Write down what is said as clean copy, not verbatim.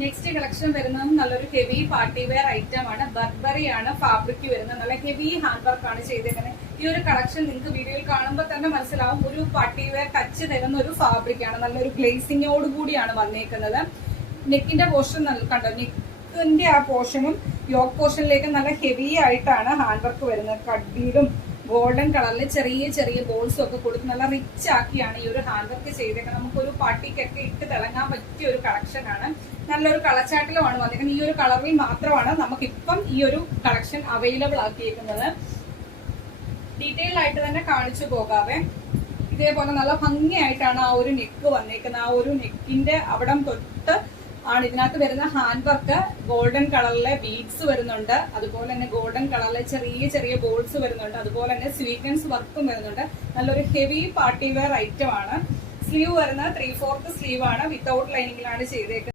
Next collection വരുന്നത് നല്ലൊരു heavy party wear item ആണ്. ബർബറി ആണ് ഫാബ്രിക് വരുന്നത്. നല്ല ഹെവി ഹാൻഡ് വർക്ക് ആണ് ചെയ്തേക്കുന്നത്. ഈ ഒരു കളക്ഷൻ നിങ്ങൾക്ക് വീഡിയോയിൽ കാണുമ്പോൾ തന്നെ മനസ്സിലാവും. ഒരു പാർട്ടി വെയർ ടച്ച് തരുന്ന ഒരു ഫാബ്രിക് ആണ്. നല്ലൊരു ഗ്ലേസിങ്ങോട് കൂടിയാണ് വന്നേക്കുന്നത്. നെക്കിന്റെ പോർഷൻ കണ്ടോ, നെക്കിന്റെ ആ പോർഷനും യോക്ക് പോർഷനിലേക്ക് നല്ല ഹെവി ആയിട്ടാണ് ഹാൻഡ് വർക്ക് വരുന്നത്. കഡ്ഡിയിലും ഗോൾഡൻ കളറിൽ ചെറിയ ചെറിയ ബോൾസും ഒക്കെ കൊടുത്ത് നല്ല റിച്ച് ആക്കിയാണ് ഈ ഒരു ഹാൻഡ് വർക്ക് ചെയ്തേക്കുന്നത്. നമുക്കൊരു പാർട്ടിക്കൊക്കെ ഇട്ട് തിളങ്ങാൻ പറ്റിയ ഒരു കളക്ഷൻ ആണ്. നല്ലൊരു കളച്ചാട്ടിലുമാണ് വന്നിരിക്കുന്നത്. ഈ ഒരു കളറിൽ മാത്രമാണ് നമുക്കിപ്പം ഈ ഒരു കളക്ഷൻ അവൈലബിൾ ആക്കിയിരിക്കുന്നത്. ഡീറ്റെയിൽ ആയിട്ട് തന്നെ കാണിച്ചു പോകാവേ. ഇതേപോലെ നല്ല ഭംഗിയായിട്ടാണ് ആ ഒരു നെക്ക് വന്നേക്കുന്നത്. ആ ഒരു നെക്കിന്റെ അവിടം തൊട്ട് ആണ് ഇതിനകത്ത് വരുന്ന ഹാൻഡ് വർക്ക്. ഗോൾഡൻ കളറിലെ ബീഡ്സ് വരുന്നുണ്ട്. അതുപോലെ തന്നെ ഗോൾഡൻ കളറിലെ ചെറിയ ചെറിയ ബോൾസ് വരുന്നുണ്ട്. അതുപോലെ തന്നെ സ്വീക്വൻസ് വർക്കും വരുന്നുണ്ട്. നല്ലൊരു ഹെവി പാർട്ടി വെയർ ഐറ്റം ആണ്. സ്ലീവ് വരുന്നത് 3/4 സ്ലീവ് ആണ്. വിത്തൗട്ട് ലൈനിങ്ങിലാണ് ചെയ്തേക്കുന്നത്.